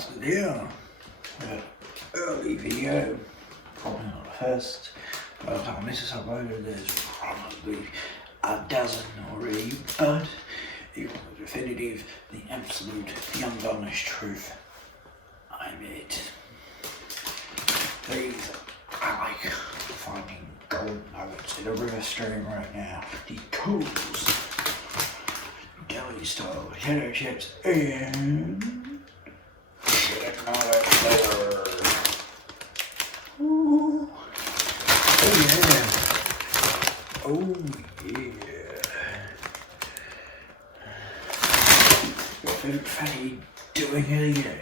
What's the deal? Early video, probably not the first. By the time this is uploaded, there's probably a dozen already, but it's the definitive, the absolute, the unvarnished truth. I'm it. These are like finding gold nuggets in a river stream right now. The tools, Deli style potato chips, and nugget flavor. Ooh. Oh yeah. Oh yeah. Your favorite fatty doing it again.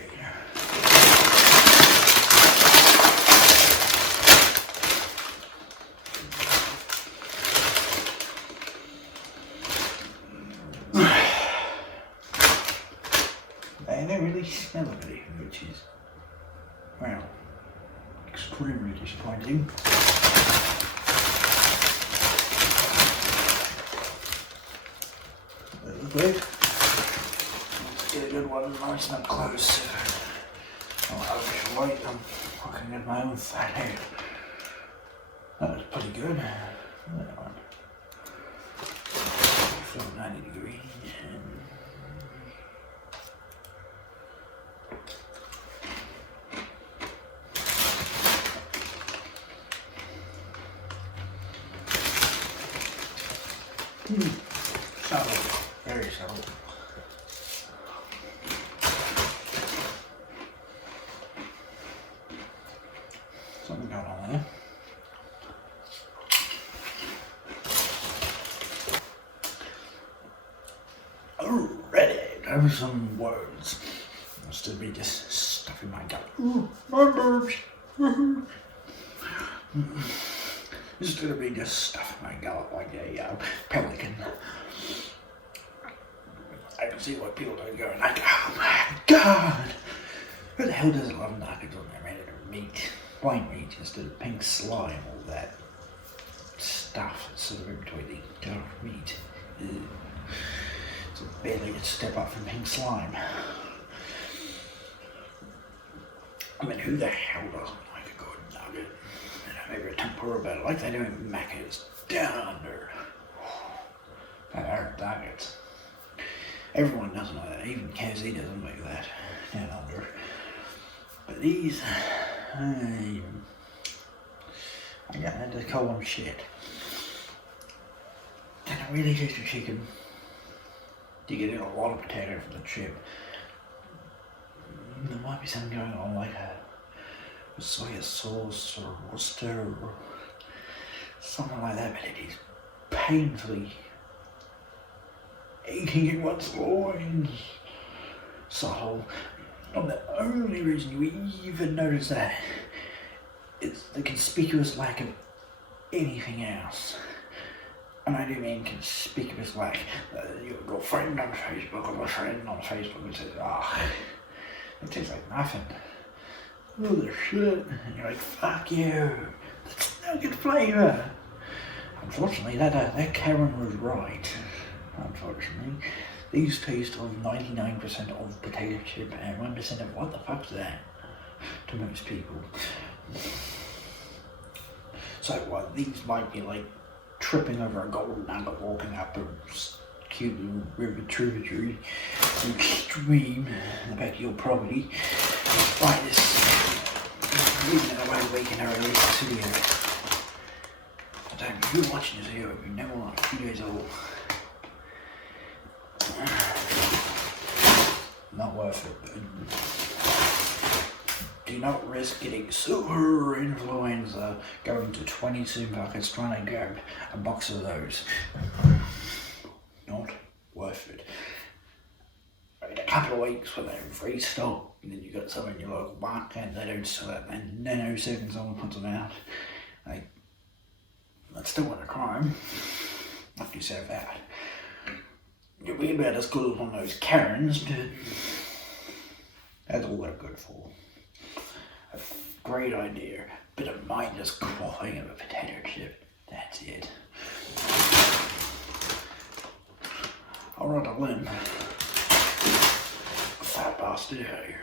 They don't really smell of anything, which is, well, extremely disappointing. Let's get a good one nice and up close. I'll just wait, I'm looking at my own fat head. That was pretty good. That one. From 90 degrees. Subtle, very subtle. Something going on there. Alrighty, there some words. I'll still be just stuffing my gut. Ooh, my burps. This is going to be just stuffing my gullet like a pelican. I can see why people are going like, oh my god! Who the hell doesn't love nuggets when they're made of meat? Plain meat instead of pink slime, all that stuff that's sort of in between the dark meat. Ew. It's barely a step up from pink slime. I mean, who the hell doesn't like a good nugget? Maybe a tempura about it, like they do in Macca's, down under. That are nuggets. Everyone doesn't like that, even KZ doesn't make that, down under. But these, I got to call them shit. They don't really taste of chicken. You get in a lot of potato from the chip. There might be something going on like a soy sauce or Worcester or something like that, but it is painfully eating in one's loins. Subtle. And the only reason you even notice that is the conspicuous lack of anything else. And I do mean conspicuous lack. Your friend on Facebook or my friend on Facebook who says, it tastes like nothing. Oh, the shit. And you're like, fuck you. That's no good flavour. Unfortunately, that Karen was right. Unfortunately. These taste of 99% of potato chip and 1% of what the fuck's that to most people. So what, these might be like tripping over a golden nugget walking up a cute little river tributary stream in the back of your property. Right, leaving it away we can release this video. I don't know if you're watching this video, you know what, a few days old. Not worth it. Do not risk getting super influenza going to 20 supermarkets trying to grab a box of those. Not worth it. In a couple of weeks when they restock, and then you got some in your local market and they don't sell it, and nanoseconds someone puts them out. That's still not a crime. After you serve that. You'll be about as good as one of those Karens, but that's all they're good for. A great idea. Bit of mindless quaffing of a potato chip. That's it. I'll run a limb. Fat bastard. stay here.